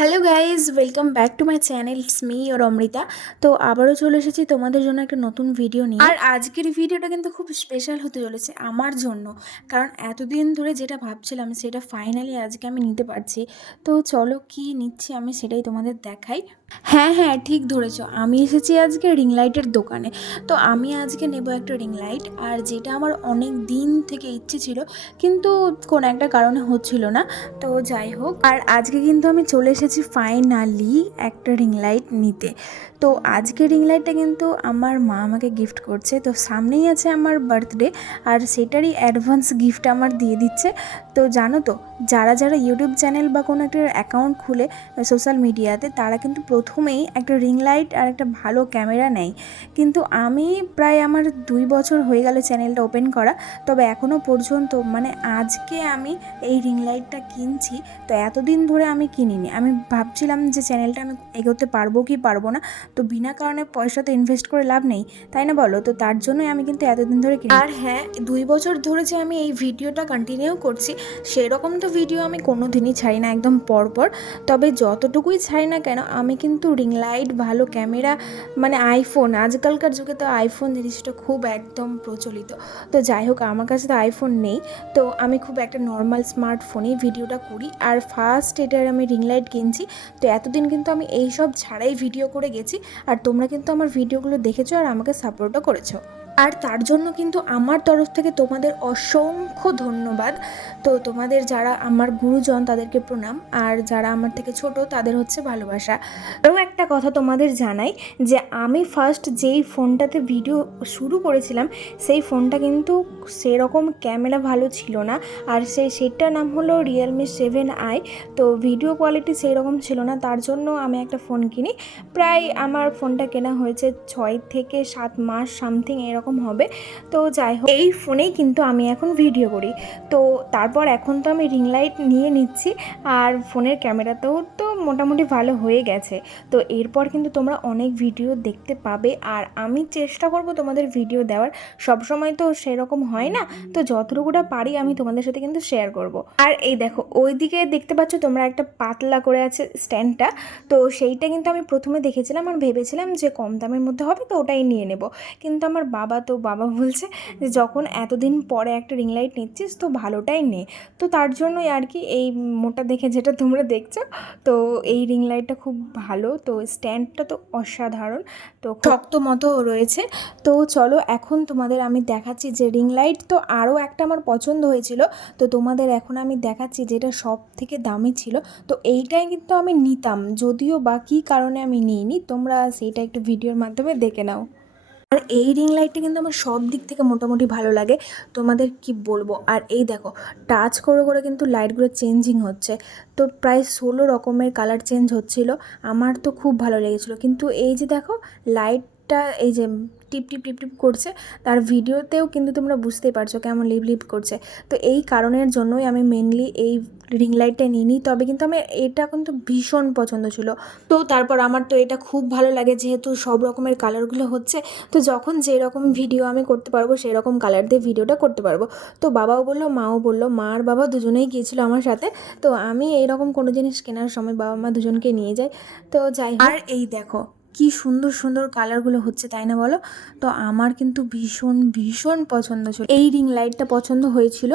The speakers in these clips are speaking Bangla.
Hello guys, welcome back to my channel. It's me or Amrita. তো আবারও চলে এসেছি তোমাদের জন্য একটা নতুন ভিডিও নিয়ে। আর আজকের ভিডিওটা কিন্তু খুব স্পেশাল হতে চলেছে আমার জন্য, কারণ এতদিন ধরে যেটা ভাবছিলাম সেটা ফাইনালি আজকে আমি নিতে পারছি। তো চলো কি নিচ্ছি আমি সেটাই তোমাদের দেখাই। হ্যাঁ হ্যাঁ, ঠিক ধরেছো, আমি এসেছি আজকে রিং লাইটের দোকানে। তো আমি আজকে নেব একটা রিং লাইট, আর যেটা আমার অনেক দিন থেকে ইচ্ছে ছিল, কিন্তু কোনো একটা কারণে হচ্ছিল না। তো যাই হোক, আর আজকে কিন্তু আমি চলে এসেছি ফাইনালি একটা রিং লাইট নিতে। তো আজকে রিং লাইটটা কিন্তু আমার মা আমাকে গিফট করছে। তো সামনেই আছে আমার বার্থডে, আর সেটারই অ্যাডভান্স গিফট আমার দিয়ে দিচ্ছে। তো জানো তো, যারা যারা ইউটিউব চ্যানেল বা কোনো একটা অ্যাকাউন্ট খুলে সোশ্যাল মিডিয়াতে, তারা কিন্তু প্রথমেই একটা রিং লাইট আর একটা ভালো ক্যামেরা নেয়। কিন্তু আমি প্রায় আমার 2 বছর হয়ে গেল চ্যানেলটা ওপেন করা, তবে এখনও পর্যন্ত মানে আজকে আমি এই রিং লাইটটা কিনছি। তো এতদিন ধরে আমি কিনিনি, আমি ভাবছিলাম যে চ্যানেলটা আমি এগোতে পারবো কি পারবো না। তো বিনা কারণে পয়সা তো ইনভেস্ট করে লাভ নেই, তাই না বলো? তো তার জন্যই আমি কিন্তু এতদিন ধরে কিনি। আর হ্যাঁ, 2 বছর ধরে যে আমি এই ভিডিওটা কন্টিনিউ করছি, সেরকম তো ভিডিও আমি কোনো দিনই ছাড়ি না একদম পরপর। তবে যতটুকুই ছাড়ি না কেন, আমি কিন্তু রিং লাইট, ভালো ক্যামেরা, মানে আইফোন, আজকালকার যুগে তো আইফোন জিনিসটা খুব একদম প্রচলিত। তো যাই হোক, আমার কাছে তো আইফোন নেই, তো আমি খুব একটা নর্মাল স্মার্টফোনেই ভিডিওটা করি। আর ফার্স্ট এটার আমি রিং লাইট কিনছি। তো এতদিন কিন্তু আমি এই সব ছাড়াই ভিডিও করে গেছি, আর তোমরা কিন্তু আমার ভিডিওগুলো দেখেছো আর আমাকে সাপোর্টও করেছো। আর তার জন্য কিন্তু আমার তরফ থেকে তোমাদের অসংখ্য ধন্যবাদ। তো তোমাদের যারা আমার গুরুজন তাদেরকে প্রণাম, আর যারা আমার থেকে ছোট তাদের হচ্ছে ভালোবাসা। আরও একটা কথা তোমাদের জানাই, যে আমি ফার্স্ট যেই ফোনটাতে ভিডিও শুরু করেছিলাম, সেই ফোনটা কিন্তু সেরকম ক্যামেরা ভালো ছিল না। আর সেটার নাম হলো Realme 7i। তো ভিডিও কোয়ালিটি সেই রকম ছিল না, তার জন্য আমি একটা ফোন কিনি। প্রায় আমার ফোনটা কেনা হয়েছে 6 থেকে 7 মাস সামথিং এরকম হবে। তো যাই হোক, এই ফোনেই কিন্তু আমি এখন ভিডিও করি। তো তারপর এখন তো আমি রিং লাইট নিয়ে নিচ্ছি, আর ফোনের ক্যামেরাতেও তো মোটামুটি ভালো হয়ে গেছে। তো এরপর কিন্তু তোমরা অনেক ভিডিও দেখতে পাবে, আর আমি চেষ্টা করব তোমাদের ভিডিও দেওয়ার। সবসময় তো সেরকম হয় না, তো যতটুকুটা পারি আমি তোমাদের সাথে কিন্তু শেয়ার করব। আর এই দেখো, ওইদিকে দেখতে পাচ্ছ তোমরা একটা পাতলা করে আছে স্ট্যান্ডটা। তো সেইটা কিন্তু আমি প্রথমে দেখেছিলাম আর ভেবেছিলাম যে কম দামের মধ্যে হবে, তো ওটাই নিয়ে নেব। কিন্তু আমার বাবা বলছে যে যখন এতদিন পরে একটা রিং লাইট নিচ্ছিস, তো ভালোটাই নে। তো তার জন্যই আর কি, এই মোটা দেখে যেটা তোমরা দেখছো, তো এই রিং লাইটটা খুব ভালো। তো স্ট্যান্ডটা তো অসাধারণ, তো শক্ত মতো রয়েছে। তো চলো এখন তোমাদের আমি দেখাচ্ছি যে রিং লাইট তো আরও একটা আমার পছন্দ হয়েছিল। তো তোমাদের এখন আমি দেখাচ্ছি যেটা সব থেকে দামি ছিল। তো এইটাই কিন্তু আমি নিতাম, যদিও বা কী কারণে আমি নিইনি, তোমরা সেইটা একটু ভিডিওর মাধ্যমে দেখে নাও। আর এই রিং লাইটটা কিন্তু আমার সব দিক থেকে মোটামুটি ভালো লাগে, তোমাদের কি বলবো। আর এই দেখো, টাচ করে করে কিন্তু লাইটগুলো চেঞ্জিং হচ্ছে। তো প্রায় 16 রকমের কালার চেঞ্জ হচ্ছিল। আমার তো খুব ভালো লেগেছিলো। কিন্তু এই যে দেখো, লাইটটা এই যে টিপ টিপ টিপ টিপ করছে, তার ভিডিওতেও কিন্তু তোমরা বুঝতেই পারছো কেমন লিপ লিপ করছে। তো এই কারণের জন্যই আমি মেনলি এই রিং লাইটটা নিইনি। তবে কিন্তু আমার এটা কিন্তু ভীষণ পছন্দ ছিল। তো তারপর আমার তো এটা খুব ভালো লাগে, যেহেতু সব রকমের কালারগুলো হচ্ছে। তো যখন যেই রকম ভিডিও আমি করতে পারবো, সেই রকম কালার দিয়ে ভিডিওটা করতে পারবো। তো বাবাও বললো, মাও বললো, মা আর বাবা দুজনেই গিয়েছিলো আমার সাথে। তো আমি এইরকম কোনো জিনিস কেনার সময় বাবা মা দুজনকে নিয়ে যাই। তো যাই হোক, আর এই দেখো কি সুন্দর সুন্দর কালারগুলো হচ্ছে, তাই না বলো? তো আমার কিন্তু ভীষণ ভীষণ পছন্দ ছিল, এই রিং লাইটটা পছন্দ হয়েছিল।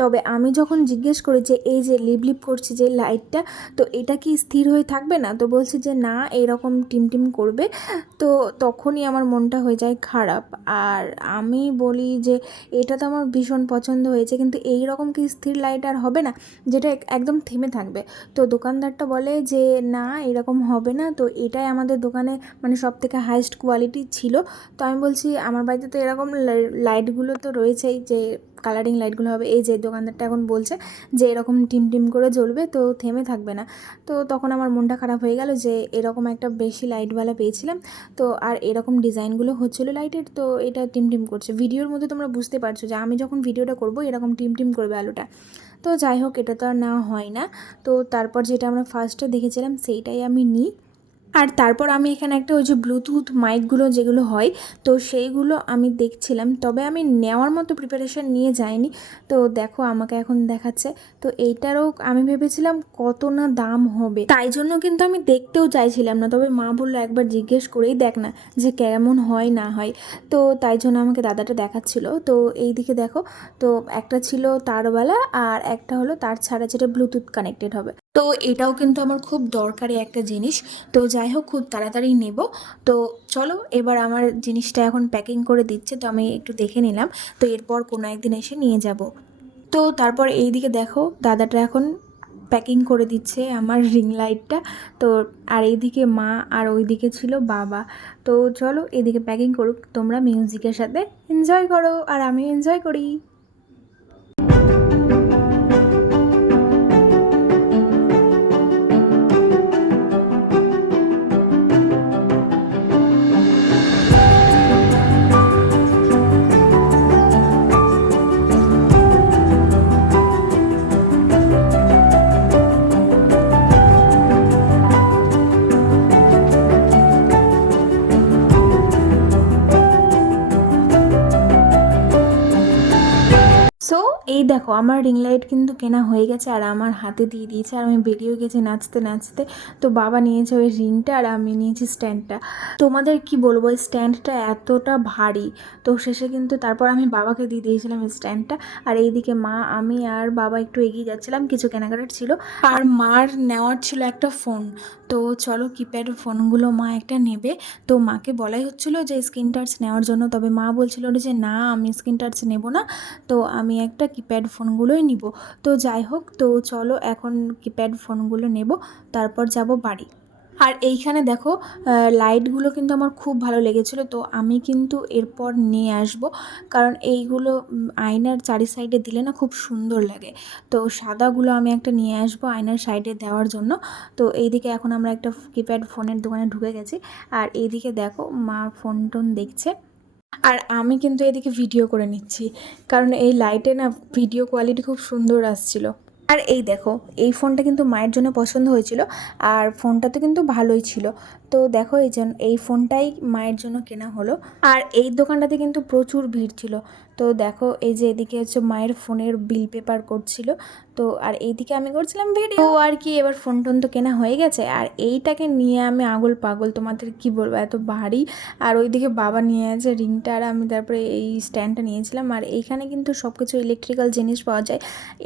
তবে আমি যখন জিজ্ঞেস করি যে এই যে লিপ লিপ করছে যে লাইটটা, তো এটা কি স্থির হয়ে থাকবে না? তো বলছে যে না, এরকম টিমটিম করবে। তো তখনই আমার মনটা হয়ে যায় খারাপ। আর আমি বলি যে এটা তো আমার ভীষণ পছন্দ হয়েছে, কিন্তু এই রকম কি স্থির লাইট আর হবে না, যেটা একদম থেমে থাকবে? তো দোকানদারটা বলে যে না, এরকম হবে না। তো এটাই আমাদের দোকানে মানে সব থেকে হাইস্ট কোয়ালিটি ছিল। তো আমি বলছি আমার বাড়িতে তো এরকম লাইটগুলো তো রয়েছেই, যে কালারিং লাইটগুলো হবে। এই যে দোকানদারটা এখন বলছে যে এরকম টিম টিম করে জ্বলবে, তো থেমে থাকবে না। তো তখন আমার মনটা খারাপ হয়ে গেল যে এরকম একটা বেশি লাইটওয়ালা পেয়েছিলাম। তো আর এরকম ডিজাইনগুলো হচ্ছিলো লাইটের, তো এটা টিম টিম করছে। ভিডিওর মধ্যে তোমরা বুঝতে পারছো যে আমি যখন ভিডিওটা করবো এরকম টিম টিম করবে আলোটা। তো যাই হোক, এটা তো আর নেওয়া হয় না। তো তারপর যেটা আমরা ফার্স্টে দেখেছিলাম সেইটাই আমি নিই। আর তারপর আমি এখানে একটা ওই যে ব্লুটুথ মাইকগুলো যেগুলো হয় তো সেইগুলো আমি দেখছিলাম, তবে আমি নেওয়ার মতো প্রিপারেশন নিয়ে যাইনি। তো দেখো আমাকে এখন দেখাচ্ছে, তো এইটারও আমি ভেবেছিলাম কত না দাম হবে, তাই জন্য কিন্তু আমি দেখতেও চাইছিলাম না। তবে মা বললো একবার জিজ্ঞেস করেই দেখ না যে কেমন হয় না হয়, তো তাই জন্য আমাকে দাদাটা দেখাচ্ছিল। তো এই দিকে দেখো, তো একটা ছিল তারওয়ালা আর একটা হলো তার ছাড়া যেটা ব্লুটুথ কানেক্টেড হবে। তো এটাও কিন্তু আমার খুব দরকারি একটা জিনিস। তো যাই হোক খুব তাড়াতাড়ি নেব। তো চলো এবার আমার জিনিসটা এখন প্যাকিং করে দিচ্ছে, তো আমি একটু দেখে নিলাম, তো এরপর কোনো একদিন এসে নিয়ে যাব। তো তারপর এই দিকে দেখো দাদাটা এখন প্যাকিং করে দিচ্ছে আমার রিং লাইটটা। তো আর এইদিকে মা আর ওইদিকে ছিল বাবা। তো চলো এদিকে প্যাকিং করুক, তোমরা মিউজিকের সাথে এনজয় করো আর আমিও এনজয় করি। সো এই দেখো আমার রিং লাইট কিন্তু কেনা হয়ে গেছে আর আমার হাতে দিয়ে দিয়েছে, আর আমি বেরিয়েও গেছি নাচতে নাচতে। তো বাবা নিয়েছে ওই রিংটা আর আমি নিয়েছি স্ট্যান্ডটা। তোমাদের কি বলবো, ওই স্ট্যান্ডটা এতটা ভারী, তো শেষে কিন্তু তারপর আমি বাবাকে দিয়ে দিয়েছিলাম এই স্ট্যান্ডটা। আর এইদিকে মা আমি আর বাবা একটু এগিয়ে যাচ্ছিলাম, কিছু কেনাকাটার ছিল আর মার নেওয়ার ছিল একটা ফোন। তো চলো কিপ্যাড ফোনগুলো মা একটা নেবে। তো মাকে বলাই হচ্ছিলো যে স্ক্রিন টাচ নেওয়ার জন্য, তবে মা বলছিল যে না আমি স্ক্রিন টাচ নেব না, তো আমি একটা কিপ্যাড ফোনগুলোই নিব। তো যাই হোক, তো চলো এখন কিপ্যাড ফোনগুলো নেব, তারপর যাব বাড়ি। আর এইখানে দেখো লাইটগুলো কিন্তু আমার খুব ভালো লেগেছিলো, তো আমি কিন্তু এরপর নিয়ে আসব, কারণ এইগুলো আয়নার চারি সাইডে দিলে না খুব সুন্দর লাগে। তো সাদাগুলো আমি একটা নিয়ে আসব আয়নার সাইডে দেওয়ার জন্য। তো এইদিকে এখন আমরা একটা কিপ্যাড ফোনের দোকানে ঢুকে গেছি, আর এইদিকে দেখো মা ফোন টোন দেখছে আর আমি কিন্তু এদিকে ভিডিও করে নিচ্ছি, কারণ এই লাইটে না ভিডিও কোয়ালিটি খুব সুন্দর আসছিল। আর এই দেখো এই ফোনটা কিন্তু মায়ের জন্য পছন্দ হয়েছিল, আর ফোনটা তো কিন্তু ভালোই ছিল। তো দেখো এই ফোনটাই মায়ের জন্য কেনা হলো। আর এই দোকানটাতে কিন্তু প্রচুর ভিড় ছিল। তো দেখো এই যে এদিকে হচ্ছে মায়ের ফোনের বিল পেপার করছিল, তো আর এইদিকে আমি করছিলাম ভিডিও। তো আর কি এবার ফোন টোন তো কেনা হয়ে গেছে, আর এইটাকে নিয়ে আমি আগল পাগল, তোমাদের কি বলবো এত ভারী। আর ওইদিকে বাবা নিয়ে আছে রিংটা, আর আমি তারপরে এই স্ট্যান্ডটা নিয়েছিলাম। আর এইখানে কিন্তু সব কিছু ইলেকট্রিক্যাল জিনিস পাওয়া যায়।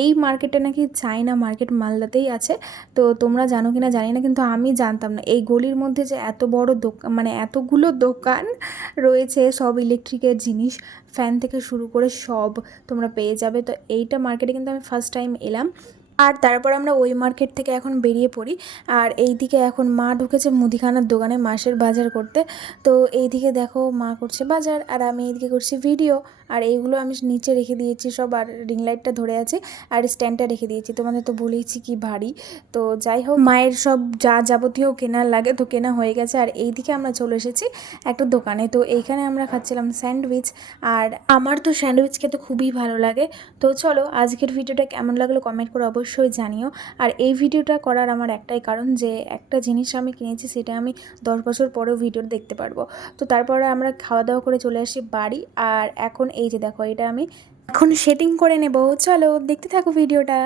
এই মার্কেটে নাকি চায়না মার্কেট মালদাতেই আছে, তো তোমরা জানো কিনা জানি না, কিন্তু আমি জানতাম না এই গলির মধ্যে যে এত বড় দোকান, মানে এতগুলো দোকান রয়েছে সব ইলেকট্রিকের জিনিস, ফ্যান থেকে শুরু করে সব তোমরা পেয়ে যাবে। তো এইটা মার্কেটে কিন্তু আমি ফার্স্ট টাইম এলাম। আর তারপর আমরা ওই মার্কেট থেকে এখন বেরিয়ে পড়ি। আর এইদিকে এখন মা ঢুকেছে মুদিখানার দোকানে মাসের বাজার করতে। তো এইদিকে দেখো মা করছে বাজার আর আমি এইদিকে করছি ভিডিও। আর এইগুলো আমি নিচে রেখে দিয়েছি সব, আর রিং লাইটটা ধরে আছে আর স্ট্যান্ডটা রেখে দিয়েছি। তোমাদের তো বলেইছি কি ভারী। তো যাই হোক মায়ের সব যা যাবতীয় কেনার লাগে তো কেনা হয়ে গেছে। আর এইদিকে আমরা চলে এসেছি একটা দোকানে, তো এইখানে আমরা খাচ্ছিলাম স্যান্ডউইচ, আর আমার তো স্যান্ডউইচ খেতে খুবই ভালো লাগে। তো চলো আজকের ভিডিওটা কেমন লাগলো কমেন্ট করে অবশ্যই জানিও। আর এই ভিডিওটা করার আমার একটাই কারণ, যে একটা জিনিস আমি কিনেছি সেটা আমি 10 বছর পরেও ভিডিও দেখতে পারবো। তো তারপরে আমরা খাওয়া দাওয়া করে চলে আসি বাড়ি। আর এখন এই যে দেখো এটা আমি এখন সেটিং করে নেব, চলো দেখতে থাকো ভিডিওটা।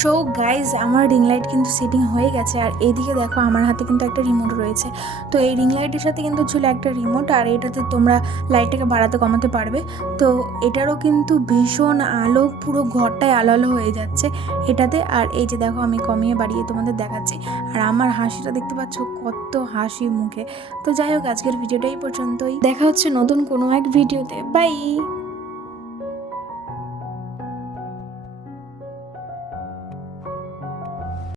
সো গাইজ আমার রিং লাইট কিন্তু সেটিং হয়ে গেছে, আর এদিকে দেখো আমার হাতে কিন্তু একটা রিমোট রয়েছে। তো এই রিং লাইটের সাথে কিন্তু ছিল একটা রিমোট, আর এটাতে তোমরা লাইটটাকে বাড়াতে কমাতে পারবে। তো এটারও কিন্তু ভীষণ আলো, পুরো ঘরটায় আলো আলো হয়ে যাচ্ছে এটাতে। আর এই যে দেখো আমি কমিয়ে বাড়িয়ে তোমাদের দেখাচ্ছি, আর আমার হাসিটা দেখতে পাচ্ছ, কত হাসি মুখে। তো যাই হোক, আজকের ভিডিওটা এই পর্যন্তই, দেখা হচ্ছে নতুন কোনো এক ভিডিওতে। বাই।